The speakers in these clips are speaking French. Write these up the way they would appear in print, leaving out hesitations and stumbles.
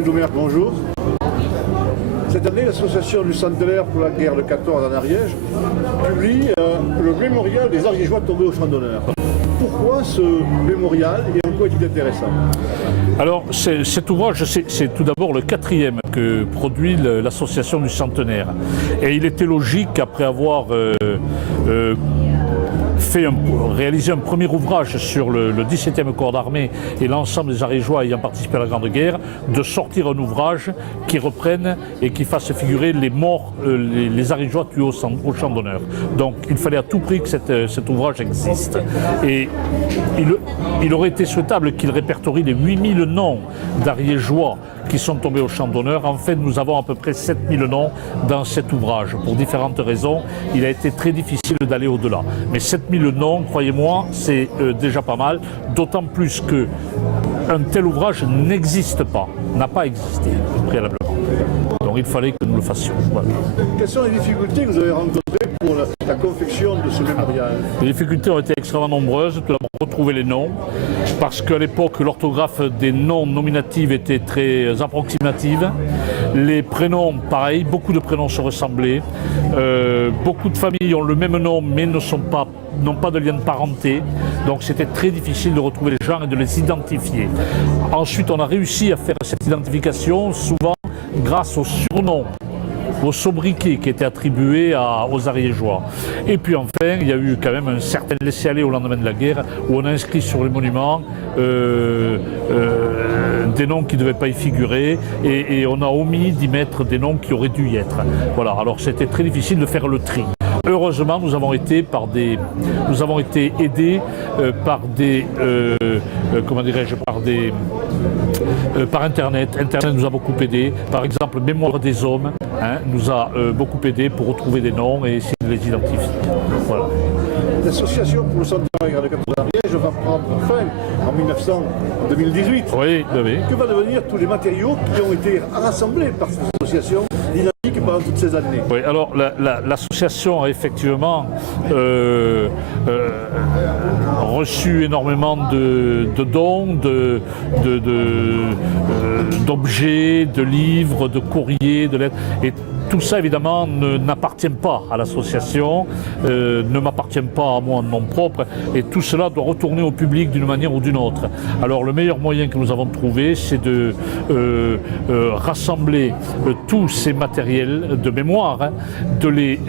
Jean-Luc Domer, bonjour. Cette année, l'association du centenaire pour la guerre de 14 en Ariège publie le mémorial des Ariégeois tombés au champ d'honneur. Pourquoi ce mémorial et en quoi est-il intéressant? Alors, cet ouvrage, c'est tout d'abord le 4e que produit l'association du centenaire. Et il était logique, après avoir réalisé un premier ouvrage sur le 17e corps d'armée et l'ensemble des Ariégeois ayant participé à la Grande Guerre, de sortir un ouvrage qui reprenne et qui fasse figurer les morts, les Ariégeois tués au champ d'honneur. Donc il fallait à tout prix que cet ouvrage existe. Et il aurait été souhaitable qu'il répertorie les 8000 noms d'Ariégeois qui sont tombés au champ d'honneur. En fait, nous avons à peu près 7000 noms dans cet ouvrage. Pour différentes raisons, il a été très difficile d'aller au-delà. Mais 7000 noms, croyez-moi, c'est déjà pas mal, d'autant plus qu'un tel ouvrage n'existe pas, n'a pas existé préalablement. Donc il fallait que nous le fassions. Voilà. Quelles sont les difficultés que vous avez rencontrées pour la confection de ce mémorial? Les difficultés ont été extrêmement nombreuses. Tout d'abord, retrouver les noms, parce qu'à l'époque, l'orthographe des noms nominatifs était très approximative. Les prénoms, pareil, beaucoup de prénoms se ressemblaient. Beaucoup de familles ont le même nom, mais n'ont pas de lien de parenté. Donc c'était très difficile de retrouver les gens et de les identifier. Ensuite, on a réussi à faire cette identification, souvent grâce aux surnoms, au sobriquet qui était attribué aux Ariégeois. Et puis enfin, il y a eu quand même un certain laisser-aller au lendemain de la guerre, où on a inscrit sur les monuments des noms qui ne devaient pas y figurer, et on a omis d'y mettre des noms qui auraient dû y être. Voilà, alors c'était très difficile de faire le tri. Heureusement, nous avons été aidés par Internet. Internet nous a beaucoup aidés. Par exemple, Mémoire des hommes nous a beaucoup aidés pour retrouver des noms et essayer de les identifier. Voilà. L'association pour le centenaire de 14 Ariège va prendre fin en 2018. Oui, oui. Que va devenir tous les matériaux qui ont été rassemblés par cette association dynamique pendant toutes ces années? Oui, alors l'association a effectivement reçu énormément de dons, d'objets, de livres, de courriers, de lettres. Et tout ça, évidemment, n'appartient pas à l'association, ne m'appartient pas à moi en nom propre, et tout cela doit retourner au public d'une manière ou d'une autre. Alors, le meilleur moyen que nous avons trouvé, c'est de rassembler tous ces matériels de mémoire, de les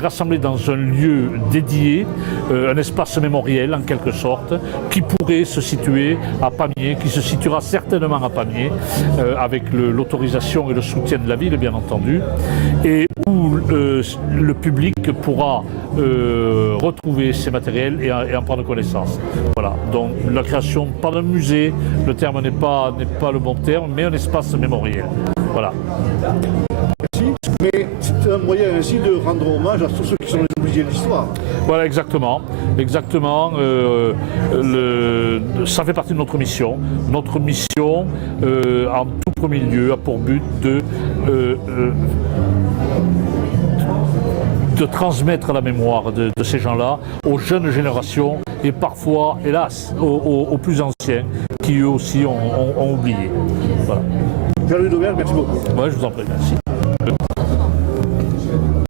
rassembler dans un lieu dédié, un espace mémoriel en quelque sorte, qui pourrait se situer à Pamiers, qui se situera certainement à Pamiers, avec l'autorisation et le soutien de la ville, bien entendu, et où le public pourra retrouver ces matériels et en prendre connaissance. Voilà, donc la création, pas d'un musée, le terme n'est pas le bon terme, mais un espace mémoriel. Voilà. Merci, mais c'est un moyen ainsi de rendre hommage à tous ceux qui sont les oubliés de l'histoire. Voilà, exactement. Exactement. Ça fait partie de notre mission. Notre mission, en tout premier lieu, a pour but de transmettre la mémoire de ces gens-là aux jeunes générations et parfois, hélas, aux plus anciens qui eux aussi ont oublié. Voilà. Jean-Luc Domer, merci beaucoup. Ouais, je vous en prie, merci.